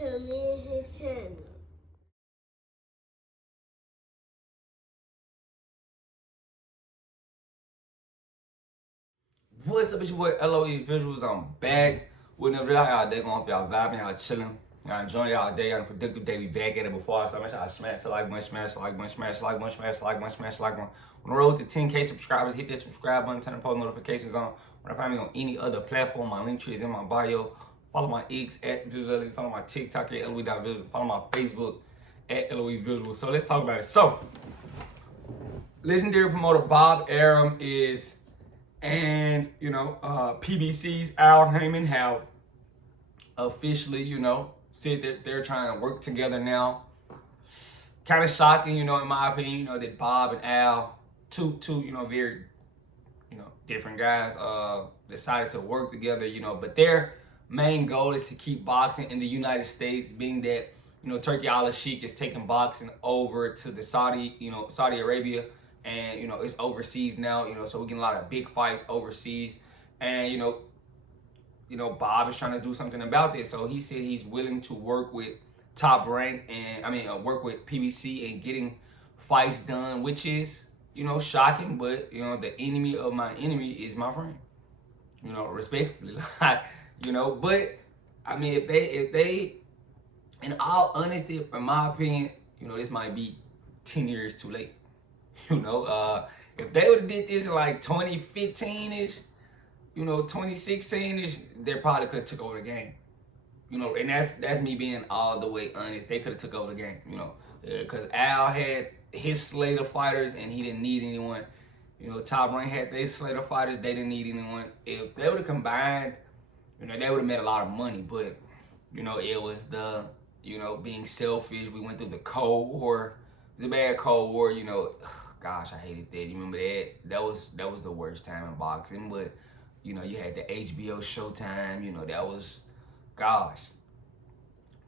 to me and his channel. What's up, it's your boy LOE Visuals. I'm back with another video. How y'all day going? Hope y'all vibing, y'all chilling, y'all enjoying y'all day, y'all productive day. We back at it before I start. Make sure y'all smash the like button, smash the like button, smash the like button, smash the like button, smash the like button. On the road to 10K subscribers, hit that subscribe button, turn the post notifications on. When I find me on any other platform, my link tree is in my bio. Follow my X at Visuals. Follow my TikTok at LOE.visuals. Follow my Facebook at LOE Visuals. So let's talk about it. So, legendary promoter Bob Arum is, and PBC's Haymon have officially, said that they're trying to work together now. Kind of shocking, in my opinion, that Bob and Al, two, very, different guys, decided to work together, but their main goal is to keep boxing in the United States, being that, Turkey Al-Sheikh is taking boxing over to the Saudi Arabia. And it's overseas now, so we're getting a lot of big fights overseas. And Bob is trying to do something about this. So he said he's willing to work with Top Rank and work with PBC and getting fights done, which is shocking. But the enemy of my enemy is my friend. Respectfully, but if they, in all honesty, in my opinion, this might be 10 years too late. If they would have did this in like 2015-ish, 2016-ish, they probably could have took over the game. And that's me being all the way honest. They could have took over the game, because Al had his slate of fighters and he didn't need anyone. Top Rank had their slate of fighters, they didn't need anyone. If they would have combined, they would have made a lot of money. But, it was the, being selfish. We went through the Cold War. It was a bad Cold War, Gosh, I hated that. You remember that? That was the worst time in boxing. But you had the HBO Showtime. That was, gosh.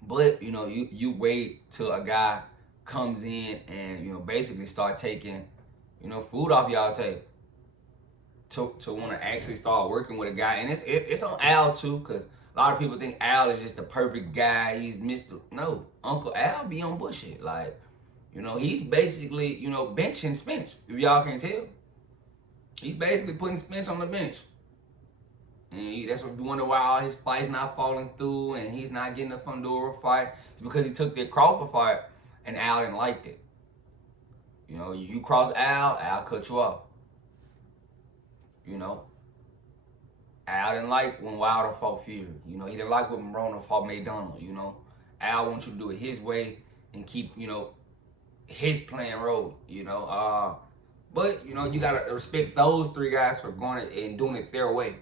But you wait till a guy comes in and basically start taking food off y'all table to want to actually start working with a guy. And it's on Al too, because a lot of people think Al is just the perfect guy. He's Mr. No, Uncle Al be on bullshit. Like, he's basically, benching Spence, if y'all can tell. He's basically putting Spence on the bench. And that's what you wonder why all his fights not falling through and he's not getting a Fundora fight. It's because he took that Crawford fight and Al didn't like it. You cross Al cut you off. Al didn't like when Wilder fought Fury. He didn't like when Morona fought McDonald. Al wants you to do it his way and keep, his playing role, but you gotta respect those three guys for going and doing it their way.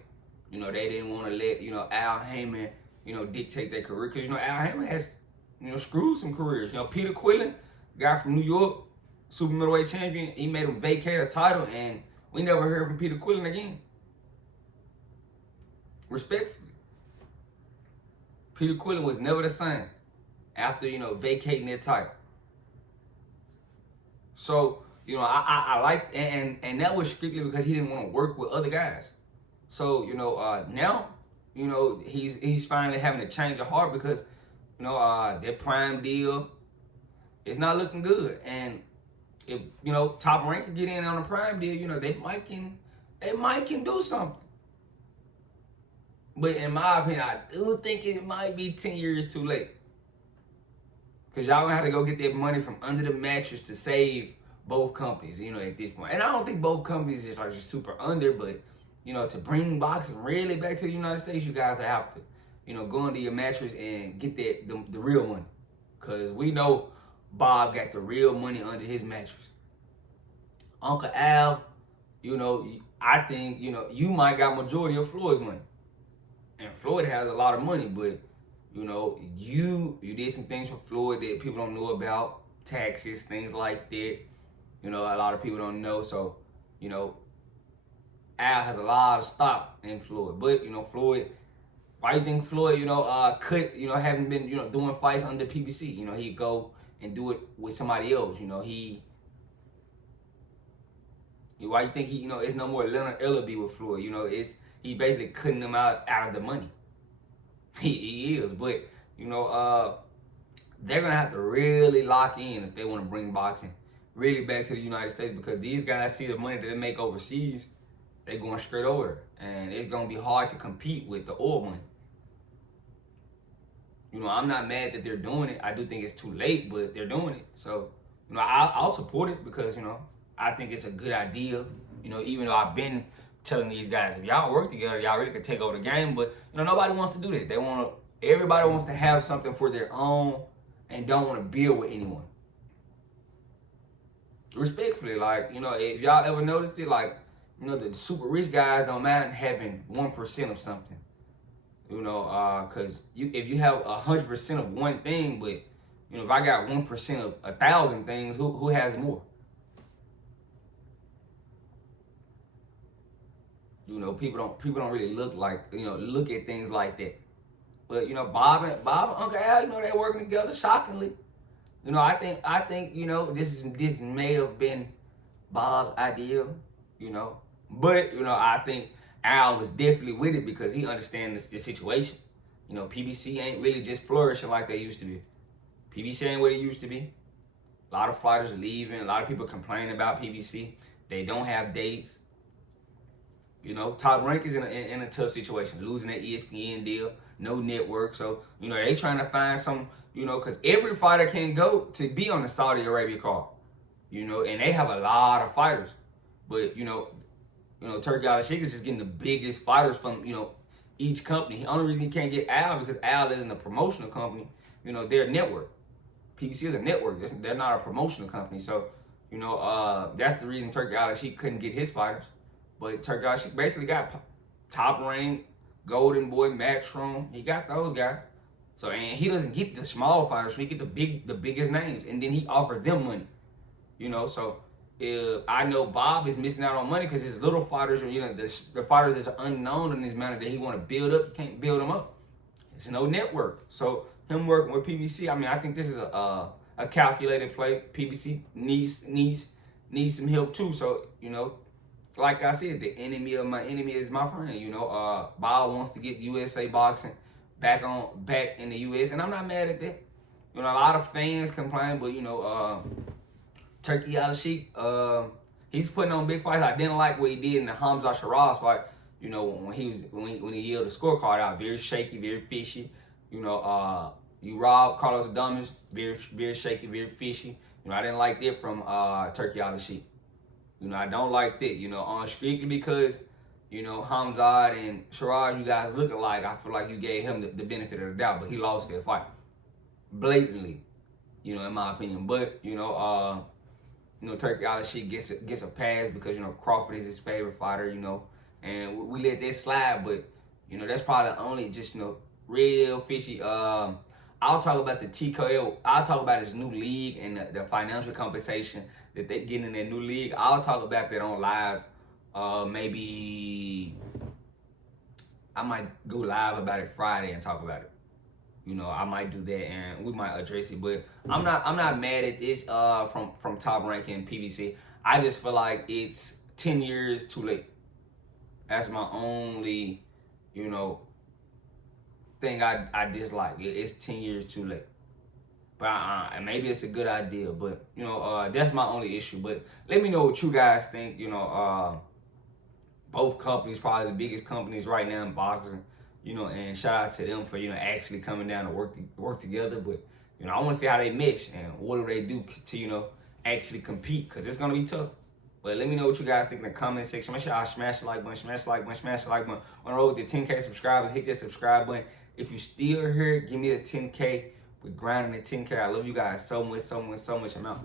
They didn't want to let Al Haymon dictate their career, because Al Haymon has screwed some careers. Peter Quillen, guy from New York, super middleweight champion, he made him vacate a title, and we never heard from Peter Quillen again. Respectfully, Peter Quillen was never the same after vacating that title. So, I like, and that was strictly because he didn't want to work with other guys. So, now, he's finally having to change of heart because, their prime deal is not looking good. And if, Top Rank can get in on a prime deal, they might can do something. But in my opinion, I do think it might be 10 years too late. Because y'all gonna have to go get that money from under the mattress to save both companies, at this point. And I don't think both companies are just super under, but, to bring boxing really back to the United States, you guys have to, go under your mattress and get the real money. Because we know Bob got the real money under his mattress. Uncle Al, I think, you might got majority of Floyd's money. And Floyd has a lot of money, but you did some things for Floyd that people don't know about, taxes, things like that. A lot of people don't know. So, Al has a lot of stock in Floyd. But, Floyd, why do you think Floyd, haven't been, doing fights under PBC? He'd go and do it with somebody else. Why you think it's no more Leonard Ellaby with Floyd? He basically cutting them out of the money. He is, but You know, they're gonna have to really lock in if they want to bring boxing really back to the United States, because these guys see the money that they make overseas, they going straight over, and it's gonna be hard to compete with the oil money. You know, I'm not mad that they're doing it. I do think it's too late, but they're doing it. So, you know, I'll support it, because, you know, I think it's a good idea. You know, even though I've been telling these guys, if y'all work together, y'all really could take over the game. But, you know, nobody wants to do that. Everybody wants to have something for their own and don't want to build with anyone. Respectfully, like, you know, if y'all ever notice it, like, you know, the super rich guys don't mind having 1% of something. You know, because if you have 100% of one thing, but, you know, if I got 1% of 1,000 things, who has more? You know, people don't really look at things like that. But, you know, Bob and Uncle Al, you know, they working together shockingly. You know, I think, you know, this may have been Bob's idea, you know. But, you know, I think Al was definitely with it because he understands the situation. You know, PBC ain't really just flourishing like they used to be. PBC ain't what it used to be. A lot of fighters are leaving. A lot of people complain about PBC. They don't have dates. You know, Top Rank is in a tough situation, losing that ESPN deal, no network. So, you know, they trying to find some, you know, because every fighter can go to be on the Saudi Arabia card, you know, and they have a lot of fighters. But, you know, Turki Al-Sheikh is just getting the biggest fighters from, you know, each company. The only reason he can't get Al because Al isn't a promotional company. You know, they're a network. PBC is a network. They're not a promotional company. So, you know, that's the reason Turki Al-Sheikh couldn't get his fighters. But Turki Al-Sheikh basically got Top Rank, Golden Boy, Matchroom. He got those guys. So, and he doesn't get the small fighters. He get the biggest names, and then he offered them money. You know, so I know Bob is missing out on money because his little fighters, or, you know, the fighters that's unknown in this manner that he want to build up, you can't build them up. There's no network. So him working with PBC, I mean, I think this is a calculated play. PBC needs some help too. So, you know, like I said, the enemy of my enemy is my friend. You know, Bob wants to get USA boxing back in the US, and I'm not mad at that. You know, a lot of fans complain, but, you know, Turki Al-Sheikh, he's putting on big fights. I didn't like what he did in the Hamza Shiraz fight. You know, when he yelled the scorecard out, very shaky, very fishy. You know, you robbed Carlos Adames, very shaky, very fishy. You know, I didn't like that from Turki Al-Sheikh. You know, I don't like that. You know, strictly because, you know, Hamza and Shiraz, you guys look alike. I feel like you gave him the benefit of the doubt, but he lost that fight blatantly. You know, in my opinion. But, you know, Turki Al-Sheikh gets a pass because, you know, Crawford is his favorite fighter, you know, and we let that slide. But, you know, that's probably the only just, you know, real fishy. I'll talk about the TKO. I'll talk about his new league and the financial compensation that they get in their new league. I'll talk about that on live. Maybe I might go live about it Friday and talk about it. You know, I might do that and we might address it. But I'm not mad at this from Top Rank and PBC. I just feel like it's 10 years too late. That's my only, you know, thing I dislike. It's 10 years too late. But maybe it's a good idea. But, you know, that's my only issue. But let me know what you guys think. You know, both companies, probably the biggest companies right now in boxing. You know, and shout out to them for, you know, actually coming down to work together. But, you know, I want to see how they mesh and what do they do to, you know, actually compete, because it's going to be tough. But let me know what you guys think in the comment section. Make sure y'all smash the like button, smash the like button, smash the like button. On the road to 10K subscribers, hit that subscribe button. If you still here, give me the 10K. We're grinding the 10K. I love you guys so much, so much, so much. I'm out.